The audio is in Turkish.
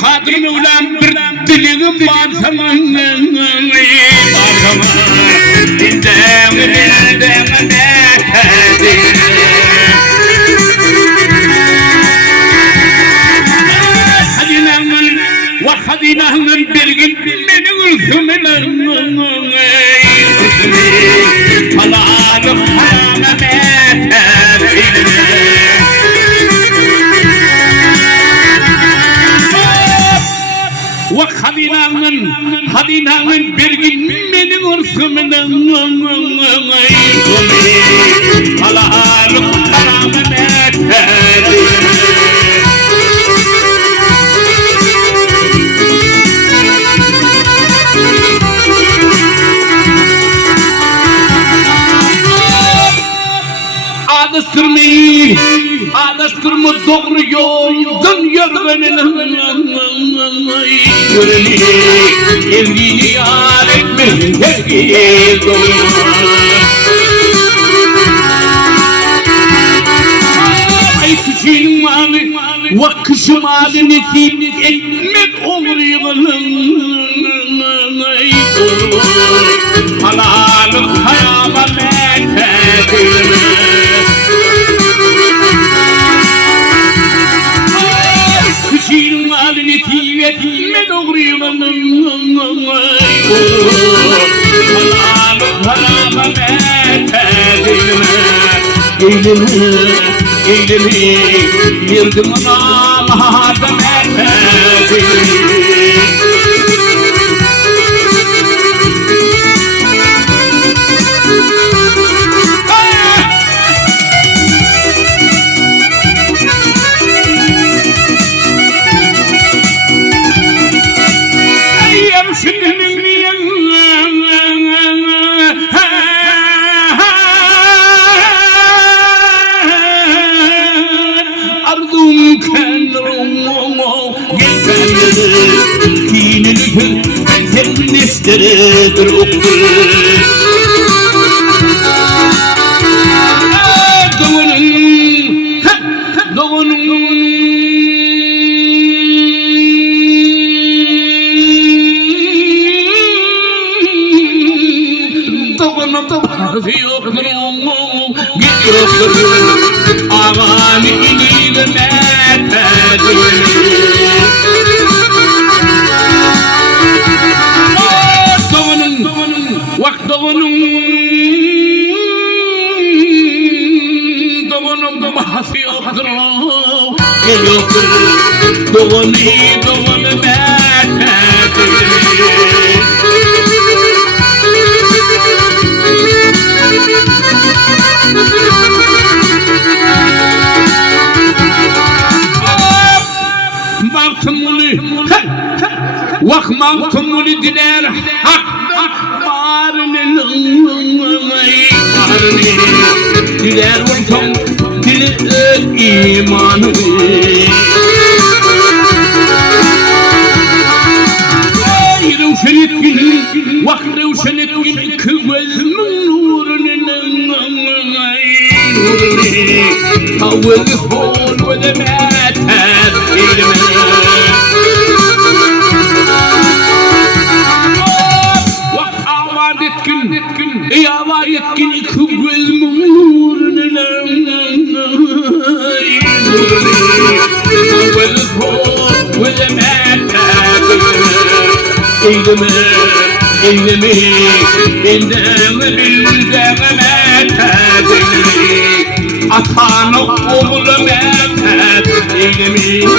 Kadir Mevlam bir diligim var zaman Hadina'nın bir gün beni ülkümden halalım harama meter Hadina'nın bir gün beni ülkümden halalım harama meter Adastırma doğru yoldan yürümenin Evliliğini yar etmenin herkes Ay kışın malı Vakışı malı nesip etmek olur yılın Halalık harama methedirme Yetime doğruyum Halama Eylemi Yırdım Allah'a Nesteridir okul Ağam iniyle methedir Doğanı Vakmantımını diler Hak'ta bağrının Diler ortam Diler imanı Revşen etkin Vak revşen etkin Kıvvelmin nurunun Havvel hol ve de meter Ya var yetkin kıvvel murunun Havvel hol ve de meter Eylemi Bendeme bildeme meter Atanı oğlu meter Eylemi